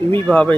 imi phaba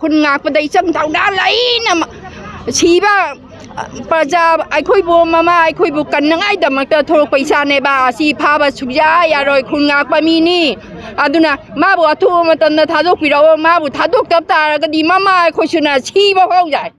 khulngakpa dai Ningthoukhongda lai na siba praja aikhoibu mama aikhoibu kannangai damakta thorok paisa ne ba asi phaba sugya yaroi khulngakpa mi ni aduna mabu athu matanda thadok pirao mabu thadok tap taragadi mama aikhoisuna siba hau jai